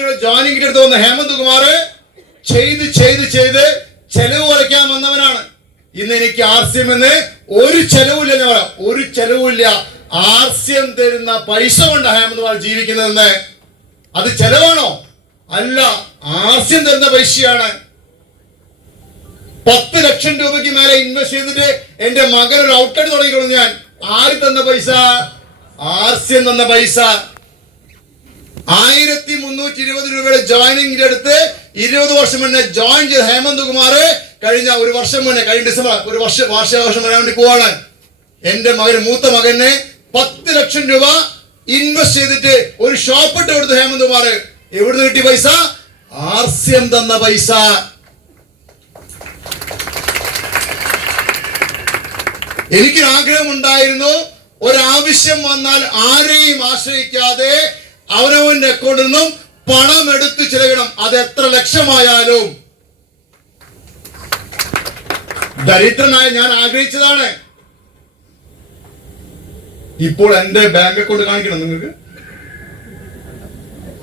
രൂപ ജോയിനിങ് എടുത്ത് വന്ന ഹേമന്ത് കുമാർ ചെയ്ത് ചെലവ് കുറയ്ക്കാൻ വന്നവനാണ്. ഇന്ന് എനിക്ക് ആർസ്യം എന്ന് ഒരു ചെലവില്ല, ഞാൻ പറയാം, ഒരു ചെലവില്ല. ആർസ്യം തരുന്ന പൈസ കൊണ്ട് ഹേമന്ത് കുമാർ ജീവിക്കുന്നതെന്ന്. അത് ചെലവാണോ? അല്ല, ആർസ്യം തരുന്ന പൈസയാണ്. 10 ലക്ഷം രൂപയ്ക്ക് മേലെ ഇൻവെസ്റ്റ് ചെയ്തിട്ട് എന്റെ മകൻ ഒരു ഔട്ട്ലെറ്റ് തുടങ്ങിക്കോളൂ. ഞാൻ ആര് തന്ന പൈസ? ആർസ്യം തന്ന പൈസ. 1320 രൂപയുടെ ജോയിനിങ് എടുത്ത് 20 വർഷം മുന്നേ ജോയിൻ ചെയ്ത ഹേമന്ത് കുമാർ കഴിഞ്ഞ ഒരു വർഷം മുന്നേ, കഴിഞ്ഞ ഡിസംബർ ഒരു വാർഷികാഘോഷം വരാൻ വേണ്ടി പോവാണ്. എന്റെ മകന്, മൂത്ത മകന് 10 ലക്ഷം രൂപ ഇൻവെസ്റ്റ് ചെയ്തിട്ട് ഒരു ഷോപ്പ് ഇട്ട് കൊടുത്തു ഹേമന്ത് കുമാർ. എവിടുന്ന് കിട്ടിയ പൈസ? ആർസ്യം തന്ന പൈസ. എനിക്കൊരാഗ്രഹമുണ്ടായിരുന്നു, ഒരാവശ്യം വന്നാൽ ആരെയും ആശ്രയിക്കാതെ അവനവന്റെ അക്കൗണ്ടിൽ നിന്നും പണം എടുത്ത് ചിലവിടണം. അത് എത്ര ലക്ഷമായാലും. ദരിദ്രനായ ഞാൻ ആഗ്രഹിച്ചതാണ്. ഇപ്പോൾ എന്റെ ബാങ്ക് അക്കൗണ്ട് കാണിക്കണം. നിങ്ങൾക്ക്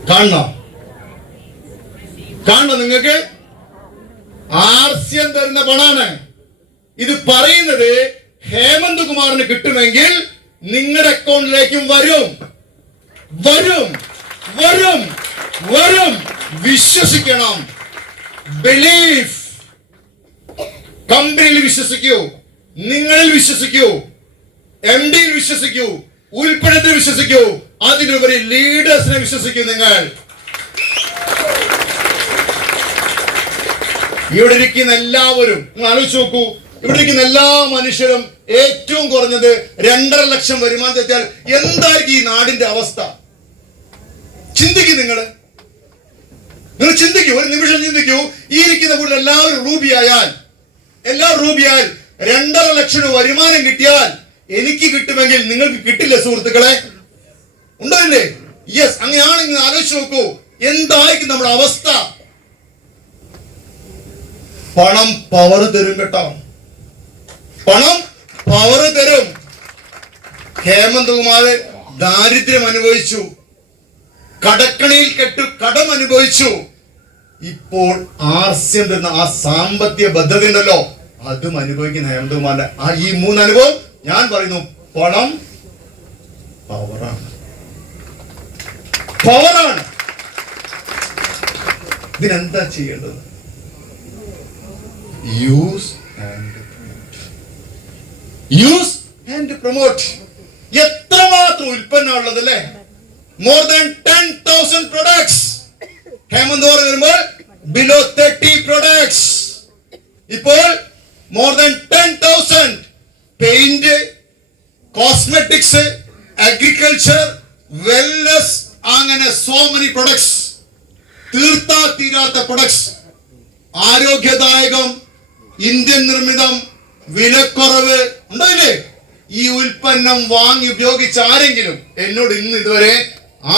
കാണണം നിങ്ങൾക്ക്? ആർസ്യം തരുന്ന പണാണ് ഇത്. പറയുന്നത് ഹേമന്ത് കുമാറിന് കിട്ടുമെങ്കിൽ നിങ്ങളുടെ അക്കൗണ്ടിലേക്കും വരും. വിശ്വസിക്കണം. ബിലീവ്. കമ്പനിയിൽ വിശ്വസിക്കൂ, നിങ്ങളിൽ വിശ്വസിക്കൂ, MD-യിൽ വിശ്വസിക്കൂ, ഉൽപ്പന്നത്തിൽ വിശ്വസിക്കൂ, അതിനുപരി ലീഡേഴ്സിനെ വിശ്വസിക്കൂ. നിങ്ങൾ ഇവിടെ ഇരിക്കുന്ന എല്ലാവരും നിങ്ങൾ ആലോചിച്ച് നോക്കൂ. ഇവിടെ ഇരിക്കുന്ന എല്ലാ മനുഷ്യരും ഏറ്റവും കുറഞ്ഞത് 2.5 ലക്ഷം വരുമാനത്തെത്തിയാൽ എന്തായിരിക്കും ഈ നാടിന്റെ അവസ്ഥ? ചിന്തിക്കൂ. നിങ്ങൾ ചിന്തിക്കൂ, ഒരു നിമിഷം ചിന്തിക്കൂ. ഈ ഇരിക്കുന്ന കൂടെ എല്ലാവരും റൂബിയായാൽ 2.5 ലക്ഷം രൂപ വരുമാനം കിട്ടിയാൽ എനിക്ക് കിട്ടുമെങ്കിൽ നിങ്ങൾക്ക് കിട്ടില്ല സുഹൃത്തുക്കളെ? ഉണ്ടല്ലേ? യെസ്. അങ്ങനെയാണെങ്കിൽ ആലോചിച്ച് നോക്കൂ, എന്തായിരിക്കും നമ്മുടെ അവസ്ഥ? പണം പവർ തരും കേട്ടോ. പണം പവർ തരും. ഹേമന്ത് കുമാർ ദാരിദ്ര്യം അനുഭവിച്ചു, കടക്കണിയിൽ കടം അനുഭവിച്ചു. ഇപ്പോൾ ആർസ്യം തരുന്ന ആ സാമ്പത്തിക ഭദ്രത ഉണ്ടല്ലോ, അതും അനുഭവിക്കുന്ന ഹേമന്ത് കുമാറിന്റെ ഈ 3 അനുഭവം ഞാൻ പറയുന്നു. പണം പവറാണ്. ഇതിനെന്താ ചെയ്യേണ്ടത്? Use and promote. എത്രമാത്രം ഉൽപ്പന്നം ഉള്ളത് അല്ലേ? More than 10,000 products. Hemant Kumar വരുമ്പോൾ ബിലോ 30 products. ഇപ്പോൾ more than 10,000. Paint, cosmetics, agriculture, wellness, അങ്ങനെ സോ മെനി പ്രൊഡക്ട്സ്. തീരാത്ത പ്രൊഡക്ട്സ്. ആരോഗ്യദായകം, ഇന്ത്യൻ നിർമ്മിതം, വിലക്കുറവ് ഉണ്ടല്ലേ? ഈ ഉൽപ്പന്നം വാങ്ങി ഉപയോഗിച്ച ആരെങ്കിലും എന്നോട് ഇന്ന് ഇതുവരെ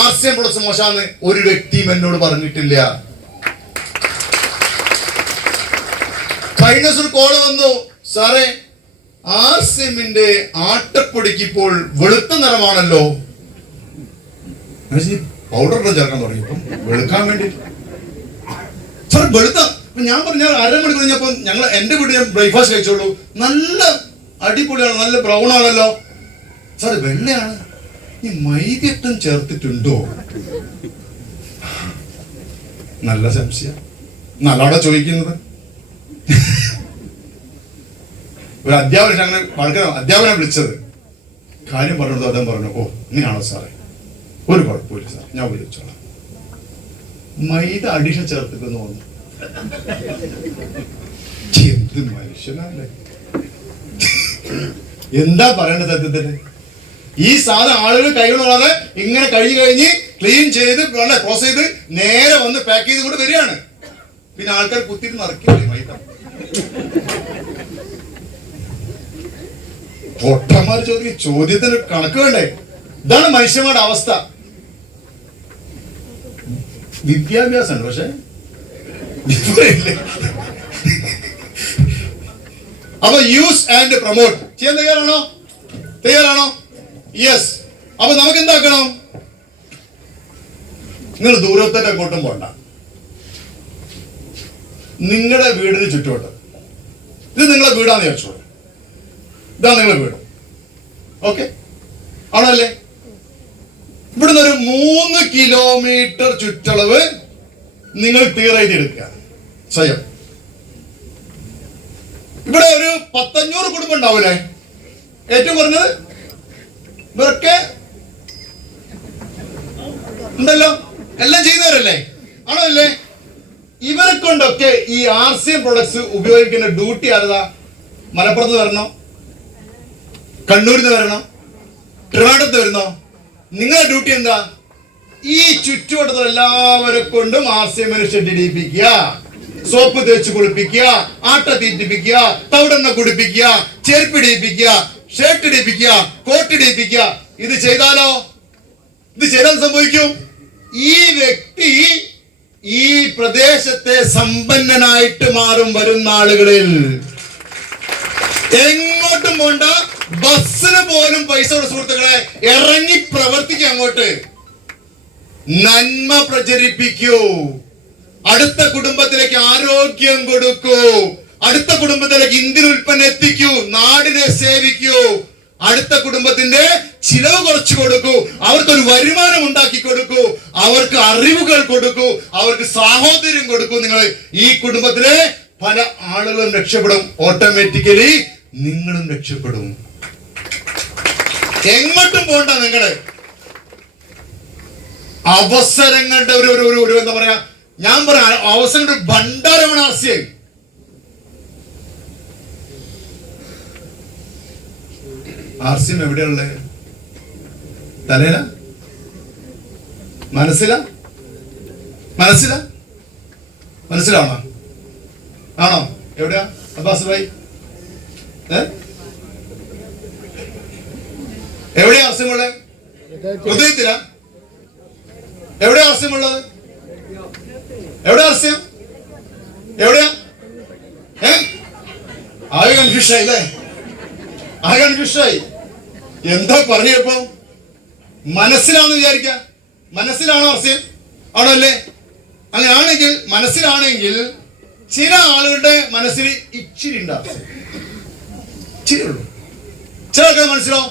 ആർസ്യം പ്രൊഡക്ട്സ് മോശാന്ന് ഒരു വ്യക്തിയും എന്നോട് പറഞ്ഞിട്ടില്ല. കഴിഞ്ഞ ദിവസം കോള് വന്നു, സാറേ ആർസ്യമിന്റെ ആട്ടപ്പൊടിക്ക് ഇപ്പോൾ വെളുത്ത നിറമാണല്ലോ. പൗഡർ ചേർക്കാൻ തുടങ്ങിയപ്പം വെളുക്കാൻ വേണ്ടി സാർ വെളുത്ത. ഞാൻ പറഞ്ഞു, 1/2 മണിക്കൂർ കഴിഞ്ഞപ്പോൾ എന്റെ വീട്ടിൽ ഞാൻ ബ്രേക്ക്ഫാസ്റ്റ് കഴിച്ചോളൂ, നല്ല അടിപൊളിയാണ്, നല്ല ബ്രൗൺ ആണല്ലോ. സാർ വെള്ളയാണ്, ഈ മൈദയറ്റം ചേർത്തിട്ടുണ്ടോ? നല്ല സംശയം. നല്ലോടെ ചോദിക്കുന്നത്. ഒരു അധ്യാപകൻ അങ്ങനെ വളരെ അധ്യാപകനെ വിളിച്ചത്, കാര്യം പറഞ്ഞിട്ട് അദ്ദേഹം പറഞ്ഞു, ഓ ഇങ്ങനെയാണോ സാറേ? ഒരു കുഴപ്പമില്ല സാർ, ഞാൻ ഉപയോഗിച്ചോളാം. മൈദ അഡീഷൻ ചേർത്തിട്ടെന്ന് പറഞ്ഞു. എന്ത് മനുഷ്യനല്ലേ? എന്താ പറയേണ്ടത് സത്യത്തിന്? ഈ സാധനം ആളുകൾ കൈകൊള്ളാതെ ഇങ്ങനെ കഴിഞ്ഞ് ക്ലീൻ ചെയ്ത് പ്രോസസ് ചെയ്ത് നേരെ വന്ന് പാക്ക് ചെയ്ത് കൊണ്ട് വരികയാണ്. പിന്നെ ആൾക്കാർ കുത്തിയിട്ട് നിറക്കില്ലേ മൈദ? പൊട്ടന്മാർ ചോദിക്കും, ചോദ്യത്തിന് കണക്ക് വേണ്ടേ? ഇതാണ് മനുഷ്യന്മാരുടെ അവസ്ഥ. വിദ്യാഭ്യാസമുണ്ട്, പക്ഷെ അപ്പൊ യൂസ് ആൻഡ് പ്രൊമോട്ട് ചെയ്യാൻ തയ്യാറാണോ? യെസ്. അപ്പൊ നമുക്ക് എന്താക്കണം? നിങ്ങൾ ദൂരത്തേക്ക് അങ്ങോട്ടും പോണ്ട. നിങ്ങളുടെ വീടിന് ചുറ്റുമുണ്ട്. ഇത് നിങ്ങളെ വീടാന്ന് ചോദിച്ചോളൂ. ഇതാ നിങ്ങളെ വീട്. ഓക്കെ ആണല്ലേ? ഇവിടുന്ന് ഒരു 3 കിലോമീറ്റർ ചുറ്റളവ് നിങ്ങൾ ക്ലിയർ ചെയ്തെടുക്കുക സ്വയം. ഇവിടെ ഒരു 100-500 കുടുംബം ഉണ്ടാവൂലേ ഏറ്റവും കുറഞ്ഞത്? ഇവരൊക്കെ ഉണ്ടല്ലോ, എല്ലാം ചെയ്യുന്നവരല്ലേ? ആണോ അല്ലേ? ഇവരെ കൊണ്ടൊക്കെ ഈ RCM പ്രൊഡക്ട്സ് ഉപയോഗിക്കുന്ന ഡ്യൂട്ടി ആരതാ? മലപ്പുറത്ത് വരണോ, കണ്ണൂരിൽ നിന്ന് വരണോ, ട്രിവാൻഡ്രത്ത് വരുന്നോ? നിങ്ങളുടെ ഡ്യൂട്ടി എന്താ? ഈ ചുറ്റുവട്ടത്തുള്ള എല്ലാവരെ കൊണ്ടും RCM ഷെഡ് ഇടിപ്പിക്കുക, സോപ്പ് തേച്ച് കുളിപ്പിക്കുക, ആട്ട തീറ്റിപ്പിക്കുക, തവിടെണ്ണ കുടിപ്പിക്കുക, ചെരുപ്പ് ഇടിപ്പിക്കുക, ഷർട്ട് ഇടിപ്പിക്കുക, കോട്ട് ഇടിപ്പിക്കുക. ഇത് ചെയ്താലോ? ഇത് ചെയ്താൽ സംഭവിക്കും, ഈ വ്യക്തി ഈ പ്രദേശത്തെ സമ്പന്നനായിട്ട് മാറും. വരുന്ന ആളുകളിൽ എങ്ങോട്ടും പോണ്ട, ബസ്സിന് പോലും പൈസ കൊടുത്ത സുഹൃത്തുക്കളെ ഇറങ്ങി പ്രവർത്തിക്കുക. അങ്ങോട്ട് നന്മ പ്രചരിപ്പിക്കൂ, അടുത്ത കുടുംബത്തിലേക്ക് ആരോഗ്യം കൊടുക്കൂ, അടുത്ത കുടുംബത്തിലേക്ക് ഇന്ത്യൻ ഉൽപ്പന്നം എത്തിക്കൂ, നാടിനെ സേവിക്കൂ, അടുത്ത കുടുംബത്തിന്റെ ചിലവ് കുറച്ചു കൊടുക്കൂ, അവർക്കൊരു വരുമാനം ഉണ്ടാക്കി കൊടുക്കൂ, അവർക്ക് അറിവുകൾ കൊടുക്കൂ, അവർക്ക് സാഹോദര്യം കൊടുക്കൂ. നിങ്ങൾ ഈ കുടുംബത്തിലെ പല ആളുകളും രക്ഷപ്പെടും. ഓട്ടോമാറ്റിക്കലി നിങ്ങളും രക്ഷപ്പെടും. എങ്ങോട്ടും പോണ്ട. നിങ്ങള് അവസരങ്ങളുടെ ഒരു എന്താ പറയാ, ഞാൻ പറയാം, അവസരങ്ങളുടെ ഭണ്ഡാരമാണ് RCM. RCM എവിടെയുള്ളത്? തലയില? മനസ്സിലാണോ? ആണോ? എവിടെയാ അബ്ബാസ് ഭായി? എവിടെയാ RCM ഉള്ളത്? ഹൃദയത്തിലാ? എവിടെയാ RCM ഉള്ളത്? എവിടെയാ RCM? എവിടെയാ? ആകെ കൺഫ്യൂഷനായില്ലേ? ആകെ കൺഫ്യൂഷനായി. എന്താ പറഞ്ഞപ്പോ? മനസ്സിലാണെന്ന് വിചാരിക്ക. മനസ്സിലാണോ RCM? ആണോ അല്ലേ? അങ്ങനെ ആണെങ്കിൽ, മനസ്സിലാണെങ്കിൽ ചില ആളുകളുടെ മനസ്സിൽ ഇച്ചിരി ഉണ്ടാവും, ഇച്ചിരി ഉള്ളൂ. ചില ആൾക്കാർ മനസ്സിലോ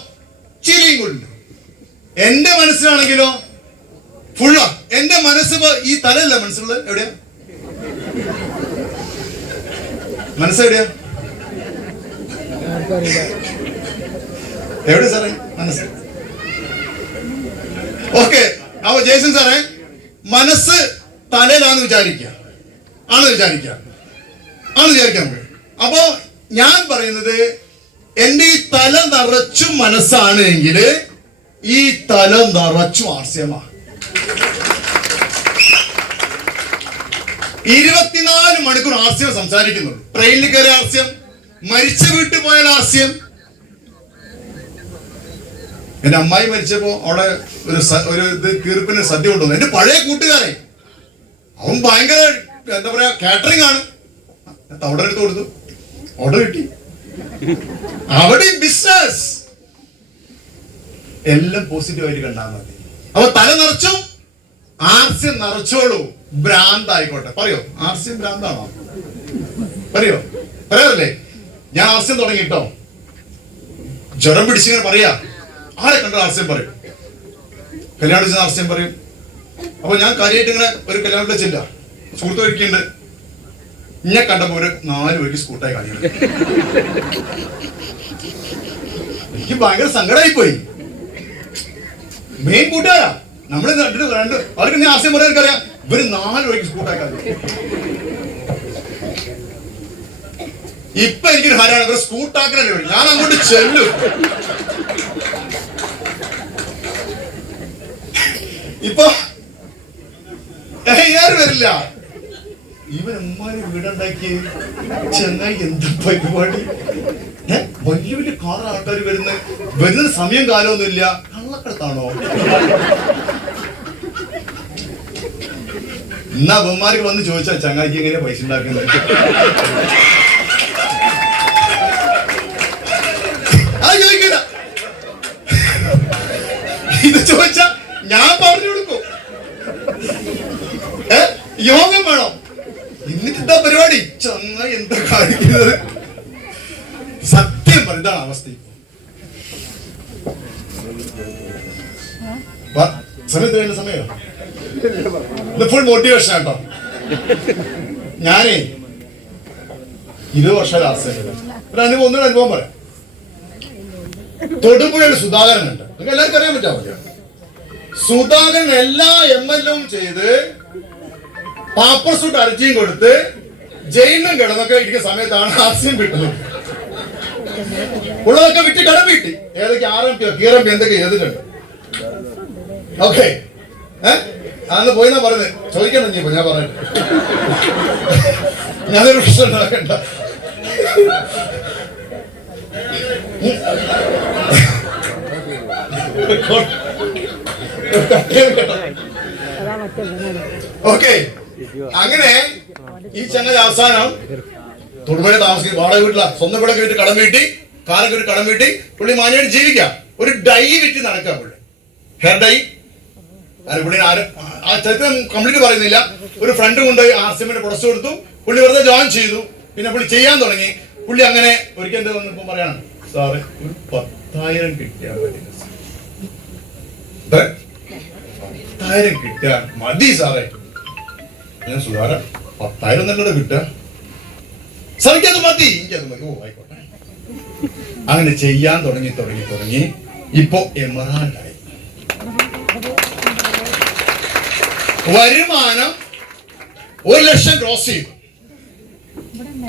ചിരിയും കൊണ്ടുണ്ട്. എന്റെ മനസ്സിലാണെങ്കിലോ ഫുള്ളാ. എന്റെ മനസ്സ് ഈ തലയല്ല മനസ്സുള്ളത്. എവിടെയാ മനസ്സെവിടെയാ? എവിടെ സാറേ മനസ്സ്? ഓക്കെ, അപ്പൊ ജേസൺ സാറേ, മനസ്സ് തലയിലാന്ന് വിചാരിക്കുക, ആണ് വിചാരിക്കാം. അപ്പോ ഞാൻ പറയുന്നത്, എന്റെ ഈ തല നിറച്ചും മനസ്സാണ് എങ്കിൽ ഈ തല നിറച്ചും RCM-ആണ്. 24 മണിക്കൂർ RCM സംസാരിക്കുന്നുള്ളൂ. ട്രെയിനിൽ കയറി RCM, മരിച്ച വീട്ടിൽ പോയാൽ RCM. എന്റെ അമ്മായി മരിച്ചപ്പോ അവിടെ ഒരു തീർപ്പിന് സദ്യ കൊണ്ടുവന്നു. എന്റെ പഴയ കൂട്ടുകാരെ, അവൻ ഭയങ്കര എന്താ പറയാ കാറ്ററിംഗ് ആണ്. ഓർഡർ എടുത്ത് കൊടുത്തു, ഓർഡർ കിട്ടി. അവിടെ ബിസിനസ് എല്ലാം പോസിറ്റീവായിട്ട് കണ്ടാൽ മതി. അപ്പൊ തല നിറച്ചും RCM നിറച്ചോളൂ. ഭ്രാന്തായിക്കോട്ടെ. പറയോ RCM ഭ്രാന്താണോ? പറയാറില്ലേ? ഞാൻ RCM തുടങ്ങിട്ടോ, ജ്വരം പിടിച്ചിങ്ങനെ പറയാ, ആരെ കണ്ട RCM പറയും, കല്യാണം ചെയ്ത RCM പറയും. അപ്പൊ ഞാൻ കാര്യമായിട്ട് ഇങ്ങനെ ഒരു കല്യാണത്തിൽ ചെല്ല, സുഹൃത്ത് ഒരുക്കുന്നുണ്ട്, ഇന്നെ കണ്ടപ്പോ ഒരു 4 വഴിക്ക് സ്കൂട്ടായി കാണിക്കണം. എനിക്ക് ഭയങ്കര സങ്കടമായി പോയി. മെയിൻ കൂട്ടുകാരാ നമ്മൾ കണ്ട്, അവർക്ക് ഞാൻ RCM പറയാൻ അറിയാം. ഇവര് 4 വഴിക്ക് സ്കൂട്ടായി കാണിക്കും. ഇപ്പൊ എനിക്കൊരു ഹരാണ്, ഇവർ സ്കൂട്ടാക്കലേ. ഞാൻ അങ്ങോട്ട് ചെല്ലും. ഇപ്പൊ വരില്ല. ഇവൻ എമ്മാരി വീടുണ്ടാക്കി ചെങ്ങായി, എന്താ പരിപാടി? വലിയ വലിയ കാർ ആൾക്കാർ വരുന്ന സമയം കാലമൊന്നുമില്ല. കള്ളക്കടത്താണോ? എന്നാ അവന്മാർക്ക് വന്ന് ചോദിച്ചാ ചങ്ങായിക്ക് എങ്ങനെയാ പൈസ ഉണ്ടാക്കുന്നത്? അത് ചോദിക്കണ്ട. ഇത് ചോദിച്ചാ ഞാൻ പറഞ്ഞു കൊടുക്കും. കാണിക്കുന്നത്. സത്യം എന്താണ് അവസ്ഥ? സമയത്ത് വേണ്ട സമയം ഇത് ഫുൾ മോട്ടിവേഷൻ ആട്ടോ. ഞാനേ 20 വർഷം ഒരു അനുഭവം, ഒന്നൊരു അനുഭവം പറയാം. തൊടുപുഴയിൽ സുധാകരൻ ഉണ്ട്, നിങ്ങൾക്ക് എല്ലാവർക്കും അറിയാൻ പറ്റാമല്ലോ. സുധാകരൻ എല്ലാ MLA ചെയ്ത് പാപ്പർ സൂട്ട് അരച്ചിയും കൊടുത്ത് ജയിലിലും കിടന്നൊക്കെ ഇരിക്കുന്ന സമയത്താണ് ആസ്യം കിട്ടുന്നത്. ഉള്ളതൊക്കെ വിറ്റ് കടം വീട്ടി. ഏതൊക്കെ RMP KRMP എന്തൊക്കെ ചെയ്തിട്ടുണ്ട്. ഓക്കെ, അന്ന് പോയിന്നാ പറയുന്നത്. ചോദിക്കണം നീ ഞാൻ പറയട്ടെ, ഞാനൊരു പ്രശ്നം ഉണ്ടാക്കണ്ട. ഓക്കെ, അങ്ങനെ ഈ ചങ്ങല അവസാനം തൊടുപുഴ താമസിക്കുന്ന വാടക വീട്ടില സ്വന്തം വീടൊക്കെ വിട്ട് കടം വീട്ടി, കാറൊക്കെ വിട്ട് കടം വീട്ടി പുള്ളി മാന്യമായിട്ട് ജീവിക്കാം. ഒരു ഡൈ വിറ്റ് നടക്കാം പുള്ളി, ഹെയർ ഡൈ. പുള്ളി ആരും ആ ചരിത്രം കംപ്ലീറ്റ് പറയുന്നില്ല. ഒരു ഫ്രണ്ട് കൊണ്ടുപോയി RCMന്റെ പ്രൊഡക്റ്റ് കൊടുത്തു, പുള്ളി വെറുതെ ജോയിൻ ചെയ്തു. പിന്നെ പുള്ളി ചെയ്യാൻ തുടങ്ങി. പുള്ളി അങ്ങനെ ഒരിക്കൽ എന്താ വന്നപ്പോ പറയാണ്, സാറ് ഒരു 10,000 കിട്ടിയാൽ മതി, 10,000 കിട്ടിയാൽ മതി സാറേ. ഞാൻ സുധാകരൻ 10,000 നല്ലത് കിട്ടുക, സാറിക്കത് മതി, എനിക്കത് മതി. ഓ ആയിക്കോട്ടെ. അങ്ങനെ ചെയ്യാൻ തുടങ്ങി ഇപ്പൊ എമറാൾഡായി. വരുമാനം 1 ലക്ഷം ക്രോസ് ചെയ്തു.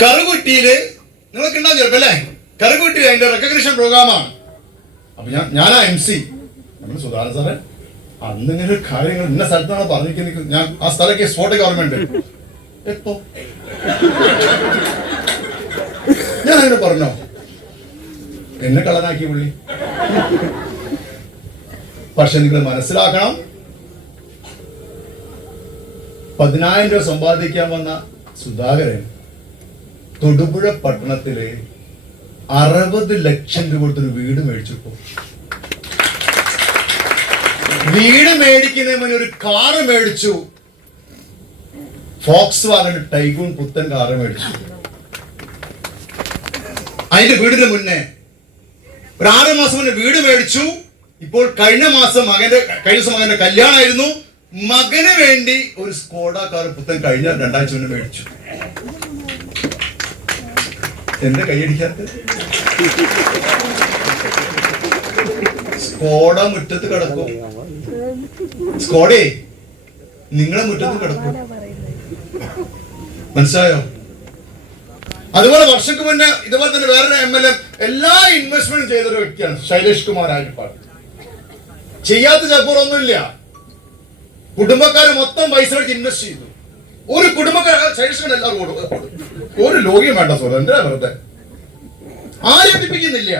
കറുകുറ്റിയില് നിങ്ങൾക്ക് ഉണ്ടാകും ചിലപ്പോ അല്ലേ, കറുകുറ്റിയിൽ അതിന്റെ റെക്കഗ്നിഷൻ പ്രോഗ്രാമാണ്. അപ്പൊ ഞാനാ MC. നമ്മൾ സുധാകരൻ സാറേ അന്ന് ഇങ്ങനെ ഒരു കാര്യങ്ങൾ ഇന്ന സ്ഥലത്താണ് പറഞ്ഞിരിക്കുന്നത്. ഞാൻ ആ സ്ഥലമൊക്കെ സ്പോട്ടൊക്കെ ഓർമ്മയുണ്ട്. എപ്പോ ഞാൻ അങ്ങനെ പറഞ്ഞോ? എന്നെ കള്ളനാക്കി പുള്ളി. പക്ഷെ നിങ്ങൾ മനസ്സിലാക്കണം, 10,000 രൂപ സമ്പാദിക്കാൻ വന്ന സുധാകരൻ തൊടുപുഴ പട്ടണത്തില് 60 ലക്ഷം രൂപ കൊടുത്തൊരു വീട് മേടിച്ചു. വീട് മേടിക്കുന്നതിന് മുന്നേ ഒരു കാറ് മേടിച്ചു, ഫോക്സ് വാഗൺ ടൈഗൂൺ പുത്തൻ കാറ് മേടിച്ചു. അതിന്റെ വീടിന് മുന്നേ ഒരു 6 മാസം മുന്നേ വീട് മേടിച്ചു. ഇപ്പോൾ കഴിഞ്ഞ ദിവസം മകന്റെ കല്യാണമായിരുന്നു. മകന് വേണ്ടി ഒരു സ്കോഡ കാർ പുത്തൻ കഴിഞ്ഞ 2 ആഴ്ച മുന്നേ മേടിച്ചു. എന്റെ കൈയടിക്കാത്ത സ്കോഡ മുറ്റത്ത് കിടക്കും. സ്കോഡേ നിങ്ങളെ മുറ്റത്ത് കിടക്കും, മനസ്സിലായോ? അതുപോലെ വർഷക്ക് മുന്നേ ഇതുപോലെ തന്നെ വേറൊരു MLA എല്ലാ ഇൻവെസ്റ്റ്മെന്റും ചെയ്തൊരു വ്യക്തിയാണ് ശൈലേഷ് കുമാർ ആര്യപ്പാട്. ചെയ്യാത്ത ചപ്പുറൊന്നുമില്ല. കുടുംബക്കാരെ മൊത്തം പൈസ വെച്ച് ഇൻവെസ്റ്റ് ചെയ്തു. ഒരു കുടുംബക്കാരെ ശൈലേഷ് എല്ലാവരും ഒരു ലോകിയും വേണ്ട സോറി, എന്താ വെറുതെ ആരും എത്തിപ്പിക്കുന്നില്ല.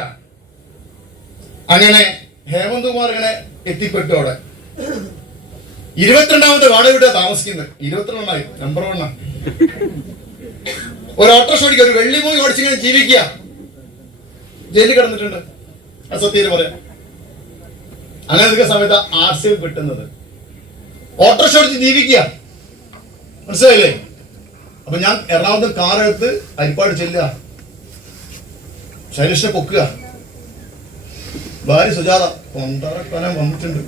അങ്ങനെ ഹേമന്ത് കുമാർ ഇങ്ങനെ എത്തിപ്പെട്ടോടെ 22ാമത്തെ വാടക വീട്ടിൽ താമസിക്കുന്നത്. 22 നമ്പർ 1. ഒരു ഓട്ടോറിക്ഷ ഓടിക്കുക, ഒരു വെള്ളി മൂങ്ങി ഓടിച്ചിങ്ങനെ ജീവിക്കുക. ജയിലിൽ കിടന്നിട്ടുണ്ട്, സത്യം പറയാം. അങ്ങനെ നിൽക്കുന്ന സമയത്ത് RCM കിട്ടുന്നത്. ഓട്ടോറിക്ഷ ഓടിച്ച് ജീവിക്കുക, മനസ്സിലായില്ലേ? അപ്പൊ ഞാൻ എറണാകുളത്ത് കാർ എടുത്ത് അരിപ്പാട് ചെല്ലുക, ശൈലേഷിനെ പൊക്കുക. ഭാര്യ സുജാത കൊണ്ടാറക്കാലം വന്നിട്ടുണ്ട്,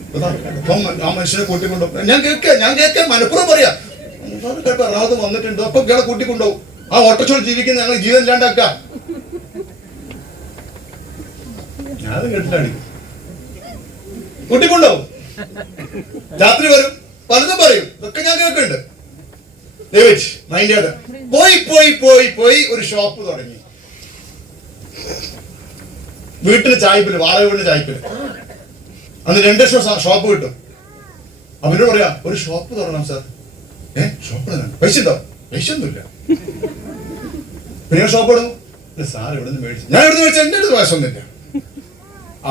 ആ മനുഷ്യനെ കൂട്ടിക്കൊണ്ടു. ഞാൻ കേൾക്ക മനഃപൂർവ്വം പറയാ, കേട്ടോ എറണാകുളത്ത് വന്നിട്ടുണ്ട്, അപ്പൊ ഇയാളെ കൂട്ടിക്കൊണ്ടുപോകും. ആ ഓട്ടോറിക്ഷ ജീവിക്കുന്ന ഞങ്ങൾ ജീവൻ ഇല്ലാണ്ടാക്ക. ഞാനത് കേട്ടിട്ടാണ്. കൂട്ടിക്കൊണ്ടുപോകും, രാത്രി വരും, പലതും പറയും, ഇതൊക്കെ ഞാൻ കേൾക്കുന്നുണ്ട്. പോയി ഒരു ഷോപ്പ് തുടങ്ങി. വീട്ടില് ചായപ്പില്, വാടക വീടിന് ചായപ്പില്. അന്ന് 2 ലക്ഷം ഷോപ്പ് കിട്ടും. അവരോട് പറയാ ഒരു ഷോപ്പ് തുടങ്ങാം സാർ. ഷോപ്പ് പൈസ ഉണ്ടോ? പൈസ ഒന്നുമില്ല. പിന്നെ ഷോപ്പ് ഇടും. സാർ ഇവിടെ നിന്ന് മേടിച്ചു. ഞാൻ ഇവിടെ മേടിച്ച എന്റെ അടുത്ത് പൈസൊന്നുമില്ല.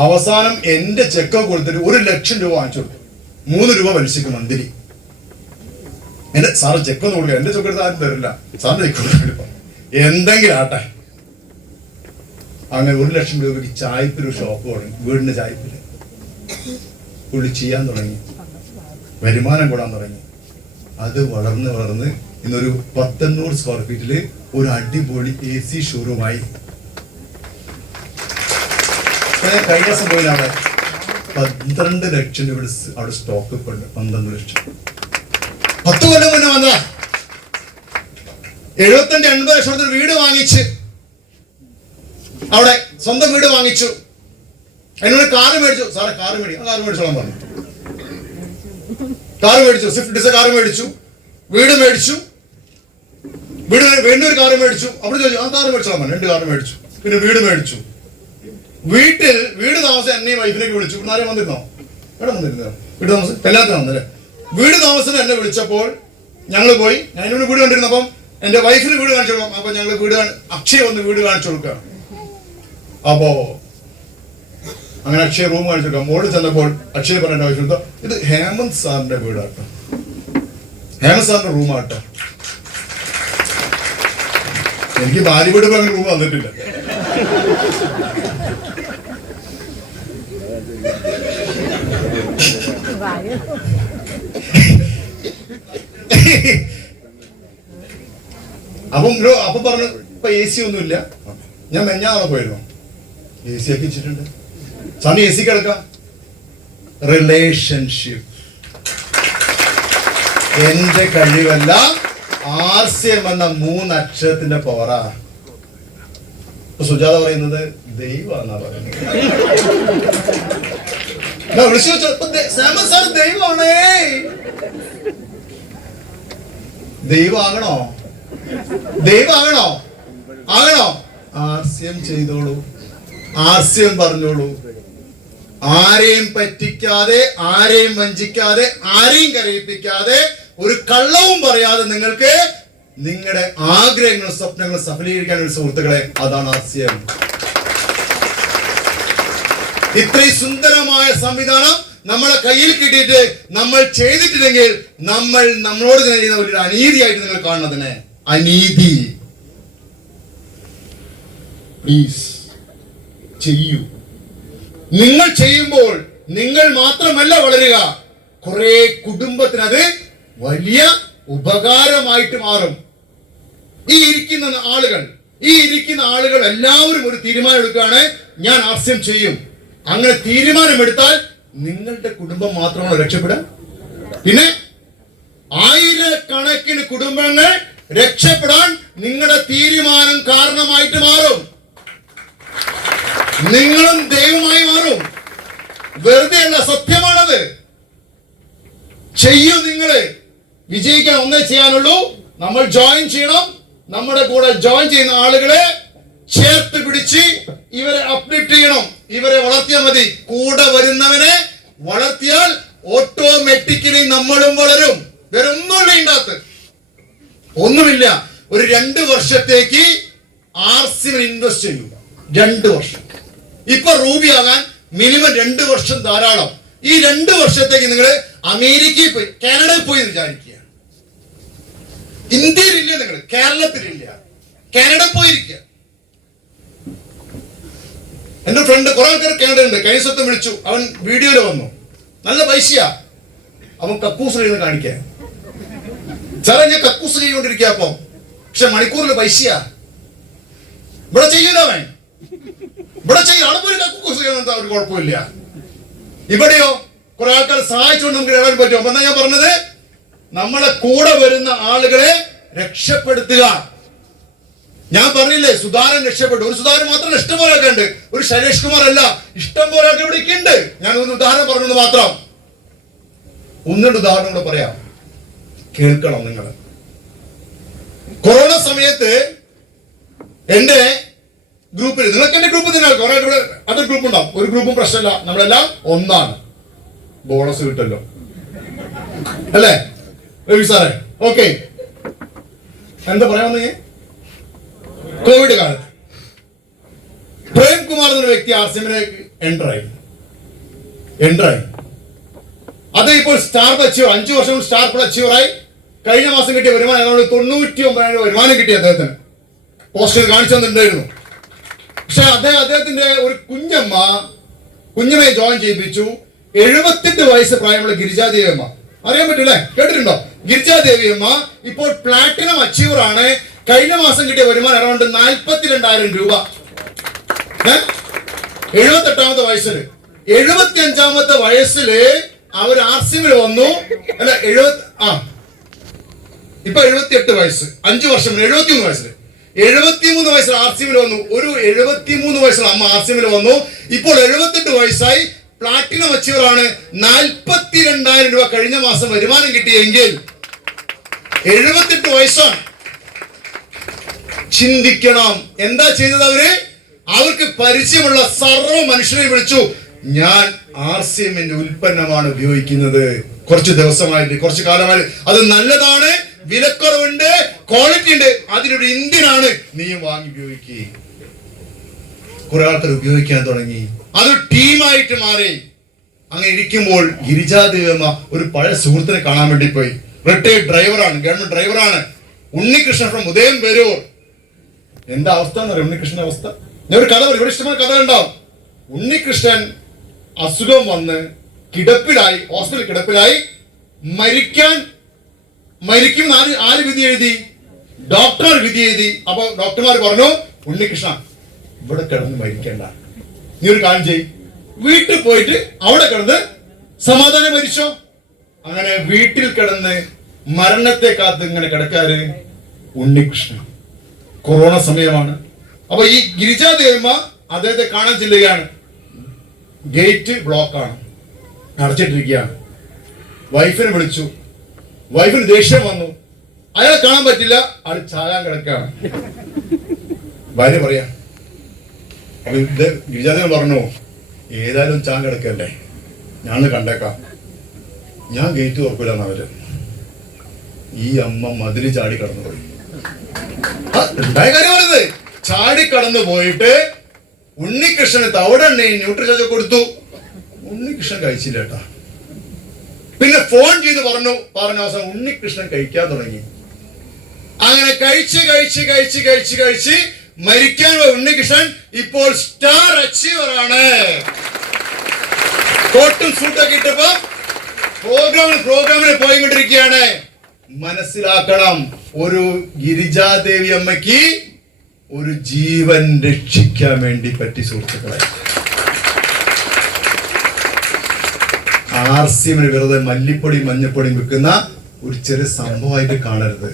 അവസാനം എന്റെ ചെക്കൊക്കെ കൊടുത്തിട്ട് 1 ലക്ഷം രൂപ വാങ്ങിച്ചു കൊടുത്തു. 3 രൂപ പലിശക്ക് മന്ത്ലി. എന്റെ സാറ് ചെക്കൊന്നും കൊടുക്കുക, എന്റെ ചെക്ക് എടുത്ത് ആരും തരില്ല, സാറിന്റെ ചെക്ക് എന്തെങ്കിലും ആട്ടെ. അങ്ങനെ 1 ലക്ഷം രൂപയ്ക്ക് ചായപ്പിൽ ഷോപ്പ് തുടങ്ങി. വീടിന്റെ ചായപ്പില് പുള്ളി ചെയ്യാൻ തുടങ്ങി, വരുമാനം കൂടാൻ തുടങ്ങി. അത് വളർന്ന് ഇന്നൊരു 1,800 സ്ക്വയർ ഫീറ്റില് ഒരു അടിപൊളി AC ഷോറൂമായി. കഴിഞ്ഞ ദിവസം പോയിലാണ് 12 ലക്ഷം രൂപ അവിടെ സ്റ്റോക്ക് ഇപ്പൊ ഉണ്ട്. 12 ലക്ഷം 10 കൊല്ലം മുന്നേ വന്നതാ. 75-80 ലക്ഷത്തിന് വീട് വാങ്ങിച്ച് അവിടെ സ്വന്തം വീട് വാങ്ങിച്ചു. എന്നോട് കാറ് മേടിച്ചു. സാറേ കാറ് മേടിച്ചോളാൻ പറഞ്ഞു. കാറ് മേടിച്ചു, സ്വിഫ്റ്റ് ഡിസൈർ കാറ് മേടിച്ചു, വീട് മേടിച്ചു, വീണ്ടും ഒരു കാറ് മേടിച്ചു. അവിടെ ചോദിച്ചു ആ കാറ് മേടിച്ചോളാൻ പറഞ്ഞു. 2 കാറ് മേടിച്ചു, പിന്നെ വീട് മേടിച്ചു. വീട് താമസം എന്നെയും വൈഫിനേക്ക് വിളിച്ചു. ആരെയും വന്നിരുന്നോ? ഇവിടെ വന്നിരുന്നോ? വീട് താമസം എല്ലാത്തിനും വന്നല്ലേ. വീട് താമസത്തിന് എന്നെ വിളിച്ചപ്പോൾ ഞങ്ങൾ പോയി. ഞാൻ ഇവിടെ വീട് കണ്ടിരുന്നപ്പം എന്റെ വൈഫിന് വീട് കാണിച്ചു കൊടുക്കാം. അപ്പൊ ഞങ്ങൾ അക്ഷയ വന്ന് വീട് കാണിച്ചു കൊടുക്കാം. അപ്പോ അങ്ങനെ അക്ഷയ റൂം കാണിച്ചു കൊടുക്കാം. മോളിൽ ചെന്നപ്പോൾ അക്ഷയ പറഞ്ഞ വൈഫ്, ഇത് ഹേമന്ത് സാറിന്റെ വീടാട്ടോ, ഹേമന്ത് സാറിന്റെ റൂമാട്ടോ. എനിക്ക് ഭാര്യ വീട് അങ്ങനെ റൂം വന്നിട്ടില്ല. അപ്പൊ പറഞ്ഞു ഇപ്പൊ AC ഒന്നുമില്ല. ഞാൻ മെഞ്ഞാതെ പോയിരുന്നു. AC ഒക്കെ വെച്ചിട്ടുണ്ട്. സാറിന് AC കിടക്കാം. റിലേഷൻഷിപ്പ് എന്റെ കഴിവല്ല, ആർസ്യം എന്ന 3 അക്ഷരത്തിന്റെ പവറാ. സുജാത പറയുന്നത് ദൈവമാണെന്നാ പറയുന്നത്. വിളിച്ചു സാർ ദൈവമാണേ. ദൈവമാകണോ? ആകണോ? ആർസ്യം ചെയ്തോളൂ, ആർസ്യം പറഞ്ഞോളൂ. ആരെയും പറ്റിക്കാതെ, ആരെയും വഞ്ചിക്കാതെ, ആരെയും കരയിപ്പിക്കാതെ, ഒരു കള്ളവും പറയാതെ നിങ്ങൾക്ക് നിങ്ങളുടെ ആഗ്രഹങ്ങളും സ്വപ്നങ്ങളും സഫലീകരിക്കാൻ ഒരു സുഹൃത്തുക്കളെ, അതാണ് ആർസ്യം. ഇത്രയും സുന്ദരമായ സംവിധാനം നമ്മളെ കയ്യിൽ കിട്ടിയിട്ട് നമ്മൾ ചെയ്തിട്ടില്ലെങ്കിൽ നമ്മളോട് തന്നെ ചെയ്യുന്ന ഒരു അനീതിയായിട്ട് നിങ്ങൾ കാണുന്നതിനെ. അനീതി. പ്ലീസ് ചെയ്യൂ. നിങ്ങൾ ചെയ്യുമ്പോൾ നിങ്ങൾ മാത്രമല്ല വളരുക, കുറെ കുടുംബത്തിനത് വലിയ ഉപകാരമായിട്ട് മാറും. ഈ ഇരിക്കുന്ന ആളുകൾ എല്ലാവരും ഒരു തീരുമാനം എടുക്കുകയാണ്, ഞാൻ ആർസ്യം ചെയ്യും. അങ്ങനെ തീരുമാനമെടുത്താൽ നിങ്ങളുടെ കുടുംബം മാത്രമാണ് രക്ഷപ്പെടുക. പിന്നെ ആയിരക്കണക്കിന് കുടുംബങ്ങൾ രക്ഷപ്പെടാൻ നിങ്ങളുടെ തീരുമാനം കാരണമായിട്ട് മാറും. നിങ്ങളും ദൈവമായി മാറും. വെറുതെ അല്ല, സത്യമാണത്. ചെയ്യൂ. നിങ്ങള് വിജയിക്കാൻ ഒന്നേ ചെയ്യാനുള്ളൂ. നമ്മൾ ജോയിൻ ചെയ്യണം. നമ്മുടെ കൂടെ ജോയിൻ ചെയ്യുന്ന ആളുകളെ ചേർത്ത് പിടിച്ച് ഇവരെ അപ്ലിഫ്റ്റ് ചെയ്യണം. ഇവരെ വളർത്തിയാൽ മതി. കൂടെ വരുന്നവനെ വളർത്തിയാൽ ഓട്ടോമാറ്റിക്കലി നമ്മളും വളരും. വേറെ ഒന്നുമില്ല ഇതിനകത്ത്, ഒന്നുമില്ല. ഒരു 2 വർഷത്തേക്ക് ആർസിയിൽ ഇൻവെസ്റ്റ് ചെയ്യുക. 2 വർഷം. ഇപ്പൊ റൂബി ആകാൻ മിനിമം 2 വർഷം ധാരാളം. ഈ 2 വർഷത്തേക്ക് നിങ്ങൾ അമേരിക്കയിൽ പോയി, കാനഡയിൽ പോയി വിചാരിക്കുക. ഇന്ത്യയിലില്ല, നിങ്ങൾ കേരളത്തിലില്ല, കാനഡയിൽ പോയിരിക്കുക. എന്റെ ഫ്രണ്ട് കുറെ ആൾക്കാർ കാനഡ ഉണ്ട്. കഴിഞ്ഞ ദിവസത്തെ വിളിച്ചു, അവൻ വീഡിയോയിൽ വന്നു. നല്ല പൈസയാ. അവൻ കക്കൂസ് കഴിയുന്ന കാണിക്കാൻ. സാറേ ഞാൻ കക്കൂസ് ചെയ്തുകൊണ്ടിരിക്കുക. അപ്പം പക്ഷെ മണിക്കൂറിൽ പൈസയാ. ഇവിടെ ചെയ്യൂല അവൻ. ഇവിടെ ചെയ്യും. അവിടെ പോയി കക്കൂസ് ചെയ്യുന്ന ഒരു കുഴപ്പമില്ല. ഇവിടെയോ കുറെ ആൾക്കാർ സഹായിച്ചുകൊണ്ട് നമുക്ക് ഇടാൻ പറ്റും. അപ്പൊ എന്താ ഞാൻ പറഞ്ഞത്, നമ്മളെ കൂടെ വരുന്ന ആളുകളെ രക്ഷപ്പെടുത്തുക. ഞാൻ പറഞ്ഞില്ലേ, സുധാരൻ രക്ഷപ്പെട്ടു. ഒരു സുധാരൻ മാത്രം ഇഷ്ടം പോലെ ഒക്കെ ഉണ്ട്. ഒരു ശൈലേഷ് കുമാർ അല്ല, ഇഷ്ടം പോലെ ഒക്കെ ഇവിടെ ഉണ്ട്. ഞാൻ ഒരു ഉദാഹരണം പറഞ്ഞത് മാത്രം. 1-2 ഉദാഹരണം കൂടെ പറയാം, കേൾക്കണം നിങ്ങൾ. കൊറോണ സമയത്ത് എന്റെ ഗ്രൂപ്പിൽ, നിങ്ങൾക്ക് എന്റെ ഗ്രൂപ്പിൽ തന്നെ കുറെ അതർ ഗ്രൂപ്പ് ഉണ്ടാവും. ഒരു ഗ്രൂപ്പും പ്രശ്നമില്ല, നമ്മളെല്ലാം ഒന്നാണ്. ബോണസ് കിട്ടല്ലോ അല്ലേ രവി സാറേ? ഓക്കെ, എന്താ പറയാൻ വന്നേ? കോവിഡ് കാലത്ത് പ്രേംകുമാർ എന്നൊരു വ്യക്തി ആർസിഎമ്മിലേക്ക് എൻ്ററായി. അത് ഇപ്പോൾ സ്റ്റാർ അച്ചീവർ, 5 വർഷം സ്റ്റാർ അച്ചീവറായി. കഴിഞ്ഞ മാസം കിട്ടിയ വരുമാനം 99,000 വരുമാനം കിട്ടി അദ്ദേഹത്തിന്. പോസ്റ്റർ കാണിച്ചു തന്നിട്ടുണ്ടായിരുന്നു. പക്ഷെ അദ്ദേഹത്തിന്റെ ഒരു കുഞ്ഞമ്മയെ ജോയിൻ ചെയ്യിപ്പിച്ചു. 78 വയസ്സ് പ്രായമുള്ള ഗിരിജാദേവമ്മ. അറിയാൻ പറ്റൂലേ? കേട്ടിട്ടുണ്ടോ? ഗിരിജാദേവിയമ്മ ഇപ്പോൾ പ്ലാറ്റിനം അച്ചീവർ ആണ്. കഴിഞ്ഞ മാസം കിട്ടിയ വരുമാനം അറൗണ്ട് 42,000 രൂപ. 78ാമത്തെ വയസ്സിൽ 75ാമത്തെ വയസ്സില് അവർ RCMൽ വന്നു. അല്ല ഇപ്പൊ 78 വയസ്സ്, 5 വർഷം 73 വയസ്സിൽ 73 വയസ്സിൽ RCMൽ വന്നു. ഒരു 73 വയസ്സുള്ള അമ്മ RCMൽ വന്നു. ഇപ്പോൾ 78 വയസ്സായി, പ്ലാറ്റിനം അച്ചീവർ ആണ്. 42,000 രൂപ കഴിഞ്ഞ മാസം വരുമാനം കിട്ടിയെങ്കിൽ 78 വയസ്സാണ്. ചിന്തിക്കണം, എന്താ ചെയ്തത് അവർക്ക് പരിചയമുള്ള സർവ്വ മനുഷ്യരെ വിളിച്ചു, ഞാൻ RCMന്റെ ഉൽപ്പന്നമാണ് ഉപയോഗിക്കുന്നത്, കുറച്ച് ദിവസമായിട്ട്, കുറച്ച് കാലമായിട്ട്, അത് നല്ലതാണ്, വിലക്കുറവുണ്ട്, ക്വാളിറ്റി ഉണ്ട്, അതിനൊരു ഇന്ത്യനാണ്, നീയും വാങ്ങി ഉപയോഗിക്കുക. കുറെ ആൾക്കാർ ഉപയോഗിക്കാൻ തുടങ്ങി, അത് ടീമായിട്ട് മാറി. അങ്ങനെ ഇരിക്കുമ്പോൾ ഗിരിജാദേവിയമ്മ ഒരു പഴയ സുഹൃത്തിനെ കാണാൻ വേണ്ടി പോയി. റിട്ടയർഡ് ഡ്രൈവറാണ്, ഗവൺമെന്റ് ഡ്രൈവറാണ്, ഉണ്ണികൃഷ്ണൻ ഫ്രം ഉദയം പേരൂർ. എന്താ അവസ്ഥ എന്ന് പറയാം ഉണ്ണികൃഷ്ണന്റെ അവസ്ഥ? ഞാൻ ഒരു കഥ പറയും, ഇവിടെ ഇഷ്ടമായ കഥ ഉണ്ടാവും. ഉണ്ണികൃഷ്ണൻ അസുഖം വന്ന് കിടപ്പിലായി, ഹോസ്പിറ്റൽ കിടപ്പിലായി, മരിക്കും ആര് വിധി എഴുതി? ഡോക്ടർ വിധി എഴുതി. അപ്പൊ ഡോക്ടർമാർ പറഞ്ഞു, ഉണ്ണികൃഷ്ണ ഇവിടെ കിടന്ന് മരിക്കണ്ട, നീ ഒരു കാര്യം ചെയ്, വീട്ടിൽ പോയിട്ട് അവിടെ കിടന്ന് സമാധാനം മരിച്ചോ. അങ്ങനെ വീട്ടിൽ കിടന്ന് മരണത്തെ കാത്ത് ഇങ്ങനെ കിടക്കാറ് ഉണ്ണികൃഷ്ണൻ. കൊറോണ സമയമാണ്. അപ്പൊ ഈ ഗിരിജാദേവിയമ്മ അദ്ദേഹത്തെ കാണാൻ ചെല്ലുകയാണ്. ഗേറ്റ് ബ്ലോക്കാണ്, അടച്ചിട്ടിരിക്കുകയാണ്. വൈഫിനെ വിളിച്ചു, വൈഫിന് ദേഷ്യം വന്നു, അയാളെ കാണാൻ പറ്റില്ല, ആൾ ചാകാൻ കിടക്കാണ്. ഭാര്യ പറയാ, അപ്പൊ ഗിരിജാദേവൻ പറഞ്ഞു, ഏതായാലും ചാൻ കിടക്കല്ലേ, ഞാനൊന്ന് കണ്ടേക്കാം. ഞാൻ ഗേറ്റ് തുറക്കൂലെന്നവര്. ഈ അമ്മ മതില് ചാടി കടന്നു പോയി. ഉണ്ടായ കാര്യം പറയുന്നത്, ചാടി കടന്നു പോയിട്ട് ഉണ്ണികൃഷ്ണന് തവിടെണ്ണയും ന്യൂട്രിചാർജ് കൊടുത്തു. ഉണ്ണികൃഷ്ണൻ കഴിച്ചില്ല കേട്ടാ. പിന്നെ ഫോൺ ചെയ്ത് പറഞ്ഞു അവസാനം ഉണ്ണികൃഷ്ണൻ കഴിക്കാൻ തുടങ്ങി. അങ്ങനെ കഴിച്ച് മരിക്കാൻ പോയ ഉണ്ണികൃഷ്ണൻ ഇപ്പോൾ സ്റ്റാർ അച്ചീവർ ആണ്. കോട്ടും സൂട്ടൊക്കെ ഇട്ടപ്പോ പ്രോഗ്രാമിന് പോയിക്കൊണ്ടിരിക്കുകയാണ്. മനസ്സിലാക്കണം, ഒരു ഗിരിജാദേവി അമ്മയ്ക്ക് ഒരു ജീവൻ രക്ഷിക്കാൻ വേണ്ടി പറ്റി. സുഹൃത്തുക്കളെ, RCMന് വെറുതെ മല്ലിപ്പൊടിയും മഞ്ഞപ്പൊടിയും വെക്കുന്ന ഒരു ചെറിയ സംഭവമായിട്ട് കാണരുത്.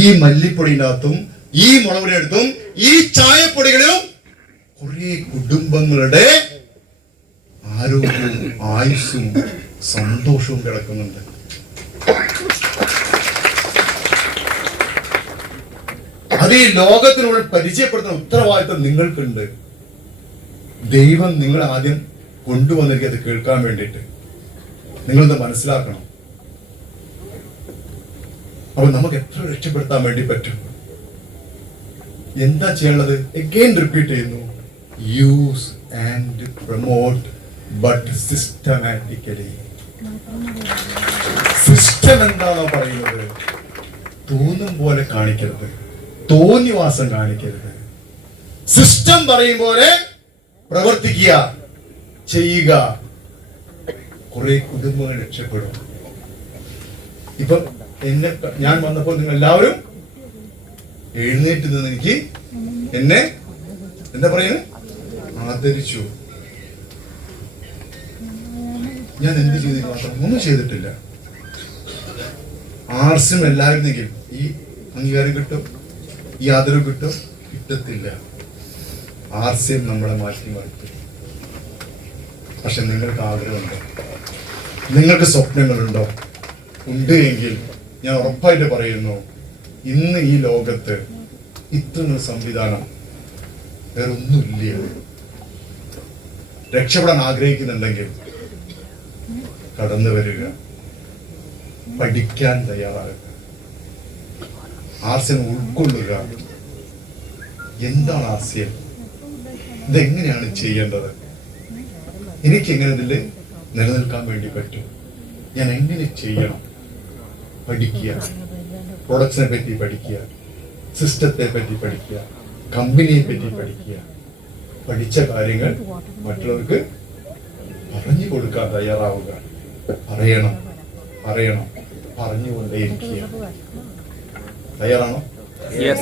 ഈ മല്ലിപ്പൊടിനകത്തും ഈ മുളകുപൊടിയടുത്തും ഈ ചായപ്പൊടികളിലും കുറെ കുടുംബങ്ങളുടെ ആരോഗ്യവും ആയുസ്സും സന്തോഷവും കിടക്കുന്നുണ്ട്. അത് ഈ ലോകത്തിനുള്ളിൽ പരിചയപ്പെടുത്തുന്ന ഉത്തരവാദിത്വം നിങ്ങൾക്കുണ്ട്. ദൈവം നിങ്ങൾ ആദ്യം കൊണ്ടുവന്നിരിക്കും അത് കേൾക്കാൻ വേണ്ടിയിട്ട്. നിങ്ങളത് മനസ്സിലാക്കണം. അപ്പൊ നമുക്ക് എത്ര രക്ഷപ്പെടുത്താൻ വേണ്ടി പറ്റും? എന്താ ചെയ്യാനുള്ളത്? അഗൈൻ റിപ്പീറ്റ് ചെയ്യുന്നു, use and promote but systematically. System എന്താണോ പറയുന്നത്, തോന്നും പോലെ കാണിക്കരുത്, തോന്നിവാസം കാണിക്കരുത്. സിസ്റ്റം പറയും പോലെ പ്രവർത്തിക്കുക, ചെയ്യുക. കുറെ കുടുംബങ്ങൾ രക്ഷപ്പെടും. ഇപ്പൊ ഞാൻ വന്നപ്പോൾ നിങ്ങൾ എല്ലാവരും എഴുന്നേറ്റ് നിന്ന് എനിക്ക് എന്നെ എന്താ പറയുന്നത് ആദരിച്ചു. ഞാൻ എന്ത് ചെയ്തു മാത്രം ഒന്നും ചെയ്തിട്ടില്ല. RCM എല്ലായിരുന്നെങ്കിൽ ഈ അംഗീകാരം കിട്ടും, ഈ ആദരവ് കിട്ടും, കിട്ടത്തില്ല. RCM നമ്മളെ മാറ്റി. പക്ഷെ നിങ്ങൾക്ക് ആഗ്രഹമുണ്ടോ? നിങ്ങൾക്ക് സ്വപ്നങ്ങളുണ്ടോ? ഉണ്ട് എങ്കിൽ ഞാൻ ഉറപ്പായിട്ട് പറയുന്നു, ഇന്ന് ഈ ലോകത്ത് ഇത്രയൊരു സംവിധാനം വേറൊന്നുമില്ല. രക്ഷപ്പെടാൻ ആഗ്രഹിക്കുന്നുണ്ടെങ്കിൽ കടന്നു വരിക, പഠിക്കാൻ തയ്യാറാകുക, RCM ഉൾക്കൊള്ളുക. എന്താണ് RCM? ഇതെങ്ങനെയാണ് ചെയ്യേണ്ടത്? എനിക്ക് എങ്ങനെ ഇതിൽ നിലനിൽക്കാൻ വേണ്ടി പറ്റും? ഞാൻ എങ്ങനെ ചെയ്യണം? പഠിക്കുക, പ്രൊഡക്ട്സിനെ പറ്റി പഠിക്കുക, സിസ്റ്റത്തെ പറ്റി പഠിക്കുക, കമ്പനിയെ പറ്റി പഠിക്കുക. പഠിച്ച കാര്യങ്ങൾ മറ്റുള്ളവർക്ക് പറഞ്ഞു കൊടുക്കാൻ തയ്യാറാവുക. പറയണം. പറഞ്ഞുകൊണ്ടേയിരിക്കുക. തയ്യാറാണോ?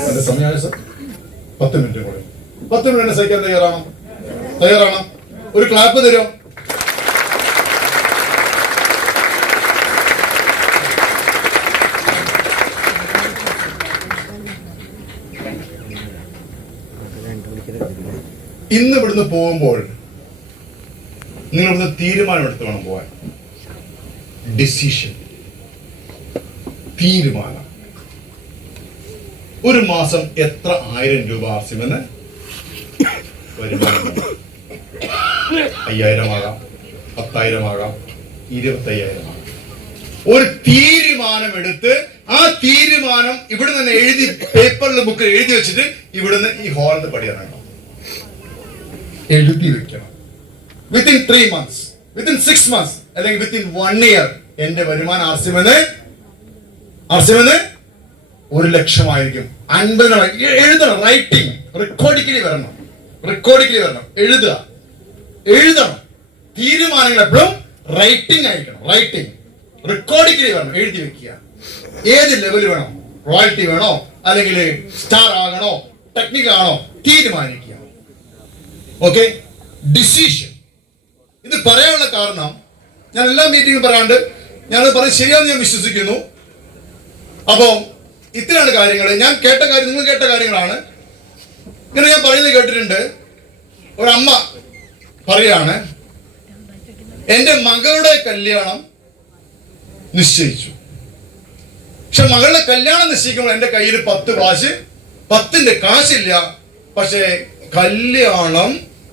എന്റെ സമയമായ സർ 10 മിനിറ്റ് കൂടെ. 10 മിനിറ്റ് സഹിക്കാൻ തയ്യാറാണോ? തയ്യാറാണോ? ഒരു ക്ലാപ്പ് തരുമോ? ഇന്ന് ഇവിടുന്ന് പോകുമ്പോൾ നിങ്ങൾ ഇവിടുന്ന് തീരുമാനമെടുത്ത് വേണം പോവാൻ. ഡിസിഷൻ, തീരുമാനം. ഒരു മാസം എത്ര 1000 രൂപ ആവശ്യമെന്ന് വരുമാനം? 5000 ആകാം, 10000 ആകാം, 25000 ആകാം. ഒരു തീരുമാനം എടുത്ത് ആ തീരുമാനം ഇവിടെ നിന്ന് എഴുതി പേപ്പറിൽ ബുക്കിൽ എഴുതി വെച്ചിട്ട് ഇവിടുന്ന് ഈ ഹാളിൽ പടിയിറങ്ങണം. എഴുതി വെക്കണം. വിത്തിൻ 3 months, വിത്തിൻ 6 months, അല്ലെങ്കിൽ വിത്തിൻ 1 year എന്റെ വരുമാനം ആർസ്യമെന്ന് 1,00,000 ആയിരിക്കും. 50 എഴുതണം. റൈറ്റിംഗ്, റെക്കോർഡിക്കലി വരണം. എഴുതണം. തീരുമാനങ്ങൾ എപ്പോഴും റൈറ്റിംഗ് ആയിരിക്കണം. റെക്കോർഡിക്കലി വരണം. എഴുതി വെക്കുക. ഏത് ലെവൽ വേണം? റോയൽറ്റി വേണോ, അല്ലെങ്കിൽ സ്റ്റാർ ആകണോ, ടെക്നിക്കൽ ആണോ? തീരുമാനിക്കുക. Okay, decision. ഇത് പറയാനുള്ള കാരണം, ഞാൻ എല്ലാ മീറ്റിംഗും പറയാണ്ട് ഞാനത് പറഞ്ഞ് ശരിയാണെന്ന് ഞാൻ വിശ്വസിക്കുന്നു. അപ്പോ ഇത്രയാണ് കാര്യങ്ങൾ. ഞാൻ കേട്ട കാര്യം, നിങ്ങൾ കേട്ട കാര്യങ്ങളാണ്. ഇങ്ങനെ ഞാൻ പറയുന്നത് കേട്ടിട്ടുണ്ട്. ഒരമ്മ പറയാണ്, എന്റെ മകളുടെ കല്യാണം നിശ്ചയിച്ചു. പക്ഷെ മകളുടെ കല്യാണം നിശ്ചയിക്കുമ്പോൾ എന്റെ കയ്യിൽ 10 കാശ്, 10ന്റെ കാശില്ല. പക്ഷേ കല്യാണം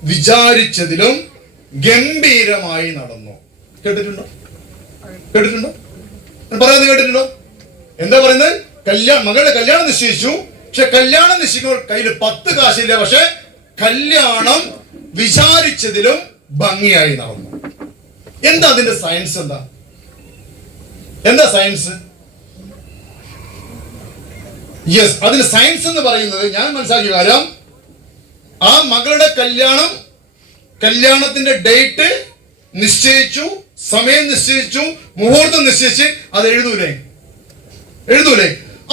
വിചാരിച്ചതിലും ഗംഭീരമായി നടന്നു. കേട്ടിട്ടുണ്ടോ? പറയുന്നത് കേട്ടിട്ടുണ്ടോ? എന്താ പറയുന്നത്? മകളുടെ കല്യാണം നിശ്ചയിച്ചു. പക്ഷെ കല്യാണം നിശ്ചയിക്കുമ്പോൾ കയ്യിൽ 10 കാശില്ല. പക്ഷെ കല്യാണം വിചാരിച്ചതിലും ഭംഗിയായി നടന്നു. എന്താ അതിന്റെ സയൻസ്? എന്താ സയൻസ്? യെസ്, അതിന് സയൻസ് എന്ന് പറയുന്നത് ഞാൻ മനസ്സിലാക്കിയ കാര്യം, ആ മകളുടെ കല്യാണത്തിന്റെ ഡേറ്റ് നിശ്ചയിച്ചു, സമയം നിശ്ചയിച്ചു, മുഹൂർത്തം നിശ്ചയിച്ച് അത് എഴുതൂലേ?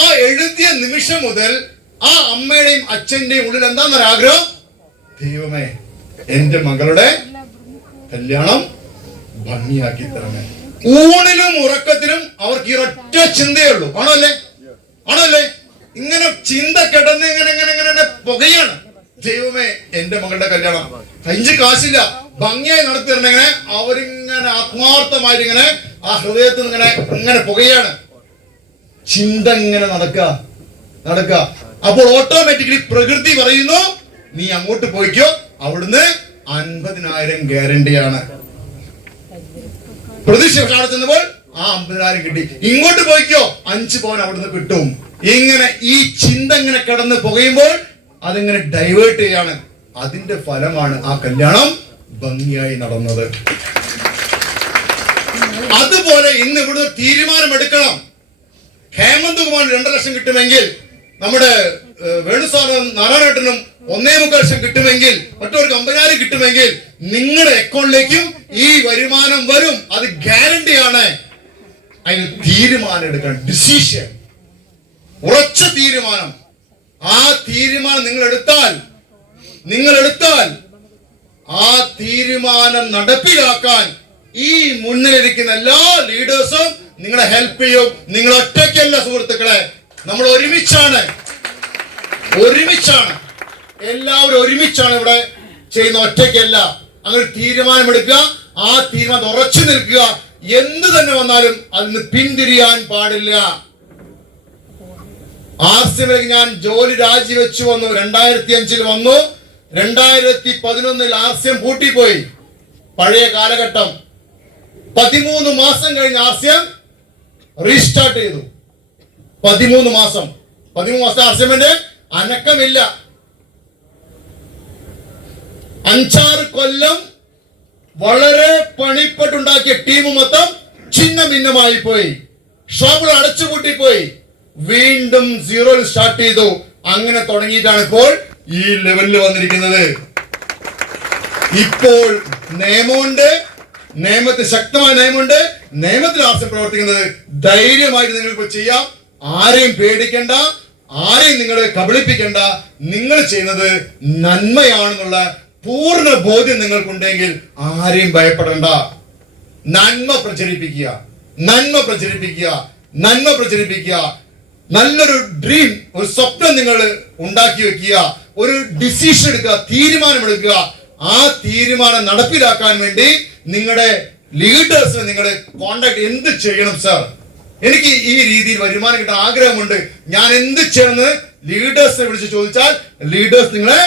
ആ എഴുതിയ നിമിഷം മുതൽ ആ അമ്മയുടെയും അച്ഛന്റെയും ഉള്ളിൽ എന്താണെന്നൊരു ആഗ്രഹം, ദൈവമേ എന്റെ മകളുടെ കല്യാണം ഭംഗിയാക്കി തരണേ. ഊണിലും ഉറക്കത്തിലും അവർക്ക് ഈ ഒറ്റ ചിന്തയേ ഉള്ളൂ. ആണോ അല്ലേ? ഇങ്ങനെ ചിന്ത കിടന്ന് ഇങ്ങനെ പുകയാണ്. ദൈവമേ എന്റെ മകളുടെ കല്യാണം, 5 കാശില്ല, ഭംഗിയായി നടത്തി തരണെങ്ങനെ. അവരിങ്ങനെ ആത്മാർത്ഥമായിട്ട് ഇങ്ങനെ ആ ഹൃദയത്തിൽ ഇങ്ങനെ പുകയാണ്. ചിന്ത ഇങ്ങനെ നടക്കുക. അപ്പോൾ ഓട്ടോമാറ്റിക്കലി പ്രകൃതി പറയുന്നു, നീ അങ്ങോട്ട് പോയിക്കോ, അവിടുന്ന് 50,000 ഗ്യാരണ്ടിയാണ്. പ്രതീക്ഷ ചെന്നപ്പോൾ ആ 50,000 കിട്ടി. ഇങ്ങോട്ട് പോയിക്കോ, 5 പവൻ അവിടുന്ന് കിട്ടും. ഇങ്ങനെ ഈ ചിന്ത ഇങ്ങനെ കിടന്ന് പുകയുമ്പോൾ അതിങ്ങനെ ഡൈവേർട്ട് ചെയ്യാണ്. അതിന്റെ ഫലമാണ് ആ കല്യാണം ഭംഗിയായി നടന്നത്. അതുപോലെ ഇന്ന് ഇവിടുന്ന് തീരുമാനമെടുക്കണം. ഹേമന്ത് കുമാറിന് 2 ലക്ഷം കിട്ടുമെങ്കിൽ, നമ്മുടെ വേണുസാറും നാരായണേട്ടനും 1.25 ലക്ഷം കിട്ടുമെങ്കിൽ, മറ്റവർക്ക് 50,000 കിട്ടുമെങ്കിൽ, നിങ്ങളുടെ അക്കൗണ്ടിലേക്കും ഈ വരുമാനം വരും. അത് ഗ്യാരണ്ടിയാണ്. അതിന് തീരുമാനം എടുക്കണം. ഡിസിഷൻ, ഉറച്ച തീരുമാനം. ആ തീരുമാനം നിങ്ങൾ എടുത്താൽ ആ തീരുമാനം നടപ്പിലാക്കാൻ ഈ മുന്നിലിരിക്കുന്ന എല്ലാ ലീഡേഴ്സും നിങ്ങളെ ഹെൽപ്പ് ചെയ്യും. നിങ്ങൾ ഒറ്റയ്ക്കല്ല സുഹൃത്തുക്കളെ, നമ്മൾ ഒരുമിച്ചാണ്. എല്ലാവരും ഒരുമിച്ചാണ് ഇവിടെ ചെയ്യുന്ന, ഒറ്റയ്ക്കല്ല. അങ്ങനെ തീരുമാനമെടുക്കുക, ആ തീരുമാനം ഉറച്ചു നിൽക്കുക. എന്ത് തന്നെ വന്നാലും അതിന് പിന്തിരിയാൻ പാടില്ല. ആർസിയിലേക്ക് ഞാൻ ജോലി രാജിവെച്ചു വന്നു. 2005 വന്നു. 2011 ആർസിയം പൂട്ടിപ്പോയി. പഴയ കാലഘട്ടം. 13 മാസം കഴിഞ്ഞ് ആർസിയം റീസ്റ്റാർട്ട് ചെയ്തു. 13 മാസം ആർസിയമിന്റെ അനക്കമില്ല. 5-6 കൊല്ലം വളരെ പണിപ്പെട്ടുണ്ടാക്കിയ ടീം മൊത്തം ഛിന്ന ഭിന്നമായി പോയി. ഷോപ്പുകൾ അടച്ചുപൂട്ടിപ്പോയി. വീണ്ടും 0 സ്റ്റാർട്ട് ചെയ്തു. അങ്ങനെ തുടങ്ങിയിട്ടാണ് ഇപ്പോൾ ഈ ലെവലിൽ വന്നിരിക്കുന്നത്. ഇപ്പോൾ നിയമമുണ്ട്, നിയമത്തിൽ ശക്തമായ നിയമമുണ്ട്. നിയമത്തിൽ ആർസ്യം പ്രവർത്തിക്കുന്നത് ധൈര്യമായിട്ട് നിങ്ങൾക്ക് ചെയ്യാം. ആരെയും പേടിക്കണ്ട, ആരെയും നിങ്ങൾ കബളിപ്പിക്കണ്ട. നിങ്ങൾ ചെയ്യുന്നത് നന്മയാണെന്നുള്ള പൂർണ്ണ ബോധ്യം നിങ്ങൾക്കുണ്ടെങ്കിൽ ആരെയും ഭയപ്പെടണ്ട. നന്മ പ്രചരിപ്പിക്കുക, നന്മ പ്രചരിപ്പിക്കുക, നന്മ പ്രചരിപ്പിക്കുക. നല്ലൊരു ഡ്രീം, ഒരു സ്വപ്നം നിങ്ങൾ ഉണ്ടാക്കി വെക്കുക. ഒരു ഡിസിഷൻ എടുക്കുക, തീരുമാനമെടുക്കുക. ആ തീരുമാനം നടപ്പിലാക്കാൻ വേണ്ടി നിങ്ങളുടെ ലീഡേഴ്സിനെ നിങ്ങൾ കോണ്ടാക്ട്. എന്ത് ചെയ്യണം സാർ, എനിക്ക് ഈ രീതിയിൽ വരുമാനം കിട്ടാൻ ആഗ്രഹമുണ്ട്, ഞാൻ എന്ത് ചെയ്യണമെന്ന് ലീഡേഴ്സിനെ വിളിച്ച് ചോദിച്ചാൽ ലീഡേഴ്സ് നിങ്ങളെ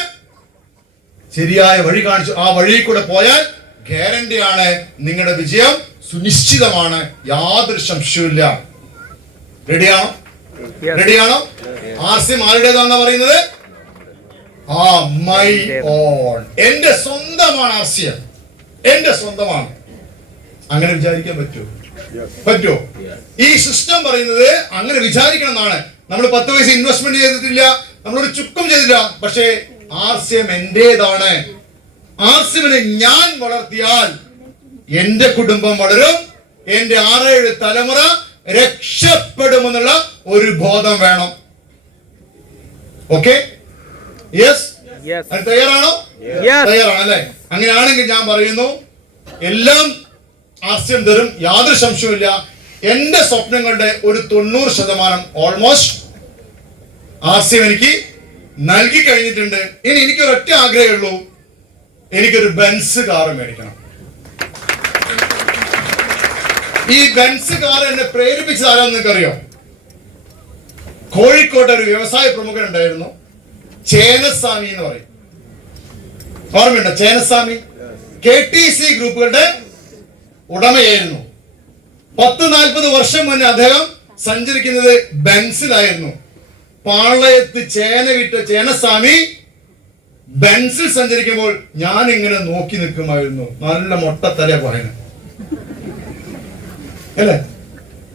ശരിയായ വഴി കാണിച്ചു. ആ വഴിയിൽ കൂടെ പോയാൽ ഗ്യാരണ്ടിയാണ്, നിങ്ങളുടെ വിജയം സുനിശ്ചിതമാണ്, യാതൊരു സംശയവുമില്ല. റെഡിയാണോ? റെഡിയാണോ? ആർസ്യം ആരുടേതാണെന്നാ പറയുന്നത്? ആ മൈ ഓൺ, എന്റെ സ്വന്തമാണ് ആർസ്യം, എന്റെ സ്വന്തമാണ്. അങ്ങനെ വിചാരിക്കാൻ പറ്റുമോ? പറ്റുമോ? ഈ സിസ്റ്റം പറയുന്നത് അങ്ങനെ വിചാരിക്കണം എന്നാണ്. നമ്മൾ 10 പൈസ ഇൻവെസ്റ്റ്മെന്റ് ചെയ്തിട്ടില്ല, നമ്മളൊരു ചുക്കും ചെയ്തില്ല. പക്ഷേ ആർസ്യം എന്റേതാണ്. ആർസ്യമിനെ ഞാൻ വളർത്തിയാൽ എന്റെ കുടുംബം വളരും, എന്റെ 6-7 തലമുറ രക്ഷപ്പെടുമെന്നുള്ള ഒരു ബോധം വേണം. ഓക്കെ? യെസ്, തയ്യാറാണോ? തയ്യാറാണ് അല്ലെ? അങ്ങനെയാണെങ്കിൽ ഞാൻ പറയുന്നു, എല്ലാം ആർസ്യം തരും, യാതൊരു സംശയവുമില്ല. എന്റെ സ്വപ്നങ്ങളുടെ ഒരു 90% ഓൾമോസ്റ്റ് ആർസ്യം എനിക്ക് നൽകി കഴിഞ്ഞിട്ടുണ്ട്. ഇനി എനിക്കൊരൊറ്റ ആഗ്രഹമേ ഉള്ളൂ, എനിക്കൊരു ബെൻസ് കാർ മേടിക്കണം. ഈ ബെൻസ് കാർ എന്നെ പ്രേരിപ്പിച്ചത് ആരാന്ന് നിങ്ങൾക്കറിയോ? കോഴിക്കോട്ടെ ഒരു വ്യവസായ പ്രമുഖൻ ഉണ്ടായിരുന്നു, ചേനസ്വാമി എന്ന് പറയും. ഓർമ്മയുണ്ടോ ചേനസ്വാമി? KTC ഗ്രൂപ്പുകളുടെ ഉടമയായിരുന്നു. 10-40 വർഷം മുന്നേ അദ്ദേഹം സഞ്ചരിക്കുന്നത് ബെൻസിലായിരുന്നു. പാളയത്ത് ചേന വിട്ട ചേനസ്വാമി ബെൻസിൽ സഞ്ചരിക്കുമ്പോൾ ഞാൻ ഇങ്ങനെ നോക്കി നിൽക്കുമായിരുന്നു. നല്ല മൊട്ടത്തല പറയുന്നത് അല്ലേ?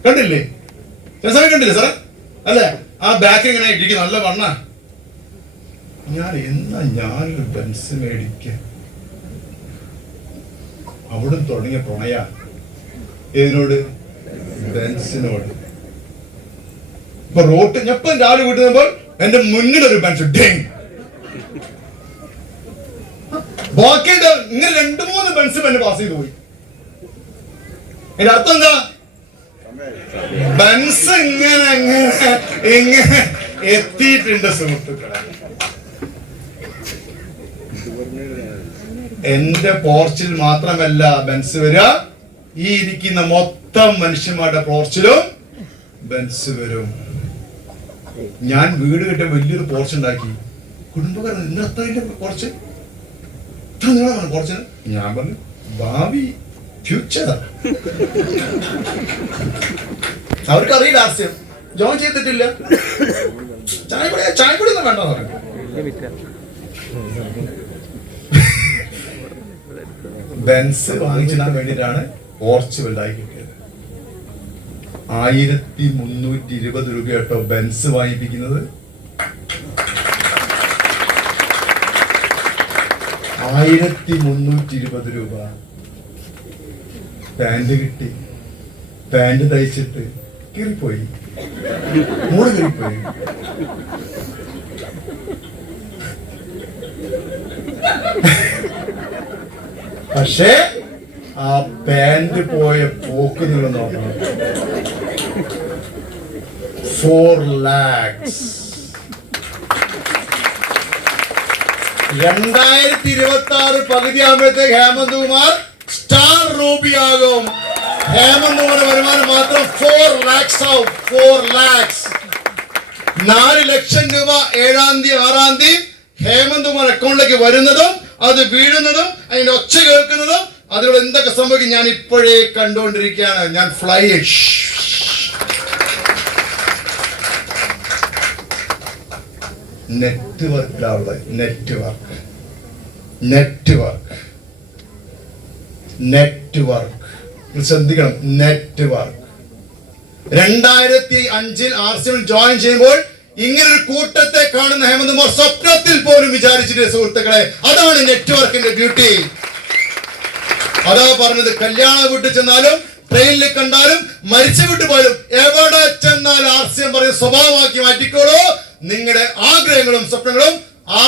കണ്ടില്ലേ? ചേനസ്വാമി കണ്ടില്ലേ സാറേ? അല്ലേ? ആ ബാക്ക് ഇങ്ങനെ ഇരിക്കും, നല്ല വണ്ണ. ഞാൻ ഞാനൊരു ബെൻസ് മേടിക്ക. അവിടെ തുടങ്ങിയ പ്രണയ ഏതിനോട്? ബെൻസിനോട്. ഇപ്പൊ റോട്ട് ഞപ്പം രാവിലെ വീട്ടുമ്പോൾ എന്റെ മുന്നിലൊരു ബെൻസ് ഡേങ്, ബാക്കിയുടെ ഇങ്ങനെ 2-3 ബെൻസ് എന്നെ പാസ് ചെയ്തു പോയി. എന്റെ അർത്ഥം എന്താ? ബെൻസ് ഇങ്ങനെ എത്തിയിട്ടുണ്ട് സുഹൃത്തുക്കളെ. എന്റെ പോർച്ചിൽ മാത്രമല്ല ബെൻസ് വരിക, ഈ ഇരിക്കുന്ന മൊത്തം മനുഷ്യന്മാരുടെ പോർച്ചിലും ബെൻസ് വരും. ഞാൻ വീട് കെട്ടിയ വലിയൊരു പോർച്ച് ഉണ്ടാക്കി. കുടുംബക്കാരൻ ഇന്നത്തെ പോർച്ച് ഇത്ര നീളമാണ് പോർച്ചിന്. ഞാൻ പറഞ്ഞു ഭാവി ഫ്യൂച്ചർ. അവർക്കറിയില്ല ആർസ്യം, ജോയിൻ ചെയ്തിട്ടില്ല. ചായപ്പൊടി ഒന്നും വേണ്ട പറഞ്ഞു. ബെൻസ് വാങ്ങിച്ചിടാൻ വേണ്ടിയിട്ടാണ് പോർച്ച് വലുതായി കിട്ടിയത്. 1320 രൂപ കേട്ടോ ബെൻസ് വാങ്ങിപ്പിക്കുന്നത്. 1320 രൂപ. പാന്റ് കിട്ടി, പാന്റ് തയ്ച്ചിട്ട് കീറിപ്പോയി, മൂട് കീറിപ്പോയി. പക്ഷേ ആ പാന്റ് പോയ പോക്ക് നിങ്ങൾ നോക്കണം. 4 lakhs. 2026 പകുതി ആകുമ്പോഴത്തേക്ക് ഹേമന്ത് കുമാർ സ്റ്റാർ റൂബിയാകും. ഹേമന്ത് കുമാറിന്റെ വരുമാനം മാത്രം 4 lakhs ആവും. 4 lakhs. 4 ലക്ഷം രൂപ 7-ാം തീയതി 6-ാം തീയതി ഹേമന്ത് കുമാർ അക്കൗണ്ടിലേക്ക് വരുന്നതും അത് വീഴുന്നതും അതിന്റെ ഒച്ച കേൾക്കുന്നതും അതിലൂടെ എന്തൊക്കെ സംഭവിക്കും ഞാൻ ഇപ്പോഴേ കണ്ടുകൊണ്ടിരിക്കുകയാണ്. ഞാൻ ഫ്ലൈ നെറ്റ്വർക്കിലുള്ള നെറ്റ്വർക്ക് ശ്രദ്ധിക്കണം. നെറ്റ്വർക്ക് 2005 ആർസിഎം ജോയിൻ ചെയ്യുമ്പോൾ ഇങ്ങനൊരു കൂട്ടത്തെ കാണുന്ന ഹേമന്ത് കുമാർ സ്വപ്നത്തിൽ പോലും വിചാരിച്ചിട്ട് സുഹൃത്തുക്കളെ. അതാണ് നെറ്റ്വർക്കിന്റെ ബ്യൂട്ടി. അതാ പറഞ്ഞത്, കല്യാണ വീട്ടിൽ ചെന്നാലും ട്രെയിനിൽ കണ്ടാലും മരിച്ചു വിട്ടു പോലും എവിടെ ചെന്നാൽ RCM പറയും സ്വഭാവമാക്കി മാറ്റിക്കോളൂ. നിങ്ങളുടെ ആഗ്രഹങ്ങളും സ്വപ്നങ്ങളും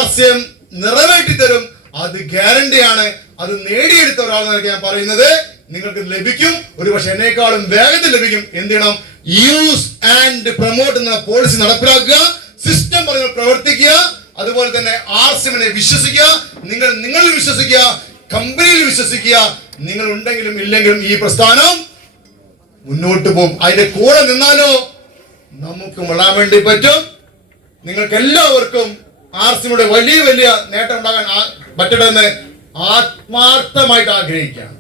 RCM നിറവേറ്റി തരും. അത് ഗ്യാരണ്ടിയാണ്. അത് നേടിയെടുത്ത ഒരാളെന്ന് ഞാൻ പറയുന്നത് നിങ്ങൾക്ക് ലഭിക്കും. ഒരുപക്ഷെ എന്നേക്കാളും വേഗത്തിൽ ലഭിക്കും. എന്ത് ചെയ്യണം? യൂസ് ആൻഡ് പ്രൊമോട്ട് എന്ന പോളിസി നടപ്പിലാക്കുക, സിസ്റ്റം പറഞ്ഞ് പ്രവർത്തിക്കുക, അതുപോലെ തന്നെ RCMനെ വിശ്വസിക്കുക, നിങ്ങളിൽ വിശ്വസിക്കുക, കമ്പനിയിൽ വിശ്വസിക്കുക. നിങ്ങൾ ഉണ്ടെങ്കിലും ഇല്ലെങ്കിലും ഈ പ്രസ്ഥാനം മുന്നോട്ട് പോകും. അതിന്റെ കൂടെ നിന്നാലോ നമുക്ക് വളരാൻ വേണ്ടി പറ്റും. നിങ്ങൾക്ക് എല്ലാവർക്കും RCMയുടെ വലിയ വലിയ നേട്ടം ഉണ്ടാകാൻ പറ്റണമെന്ന് ആത്മാർത്ഥമായിട്ട് ആഗ്രഹിക്കുകയാണ്.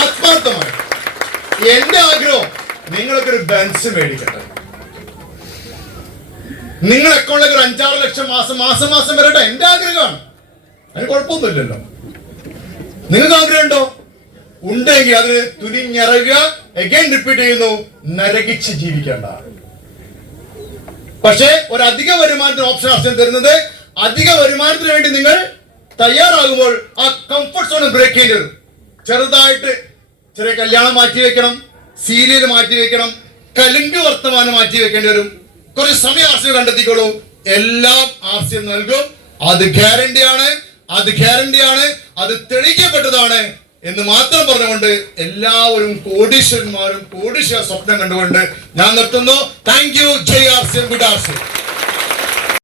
ആത്മാർത്ഥമായി എന്റെ ആഗ്രഹം നിങ്ങൾക്കൊരു ബെൻസ് മേടിക്കട്ടെ. നിങ്ങളുടെ അക്കൗണ്ടിലേക്ക് ഒരു 5-6 ലക്ഷം മാസം വരട്ടെ. എന്റെ ആഗ്രഹമാണ്. അതിന് കുഴപ്പമൊന്നുമില്ലല്ലോ. നിങ്ങൾക്ക് ആഗ്രഹമുണ്ടോ? ഉണ്ടെങ്കിൽ അതിന് തുനിഞ്ഞിറങ്ങുക. എഗൈൻ റിപ്പീറ്റ് ചെയ്യുന്നു, നരകിച്ച് ജീവിക്കേണ്ട. പക്ഷേ ഒരു അധിക വരുമാനത്തിന് ഓപ്ഷൻ തരുന്നത്, അധിക വരുമാനത്തിന് വേണ്ടി നിങ്ങൾ തയ്യാറാകുമ്പോൾ ആ കംഫർട്ട് സോൺ ബ്രേക്ക് ചെയ്യേണ്ടി വരും. ചെറുതായിട്ട് ചെറിയ കല്യാണം മാറ്റി വെക്കണം, സീരിയൽ മാറ്റി വെക്കണം, കലുങ്ക് വർത്തമാനം മാറ്റി വെക്കേണ്ടി വരും. കുറച്ച് സമയം RCM കണ്ടെത്തിക്കോളൂ. എല്ലാം RCM നൽകും. അത് ഗ്യാരണ്ടിയാണ്. അത് തെളിയിക്കപ്പെട്ടതാണ് എന്ന് മാത്രം പറഞ്ഞുകൊണ്ട് എല്ലാവരും കോടീശ്വരന്മാരും കോടീശ്വര സ്വപ്നം കണ്ടുകൊണ്ട് ഞാൻ നിർത്തുന്നു. Thank you. ജയ് RCM, ഗുഡ് RCM.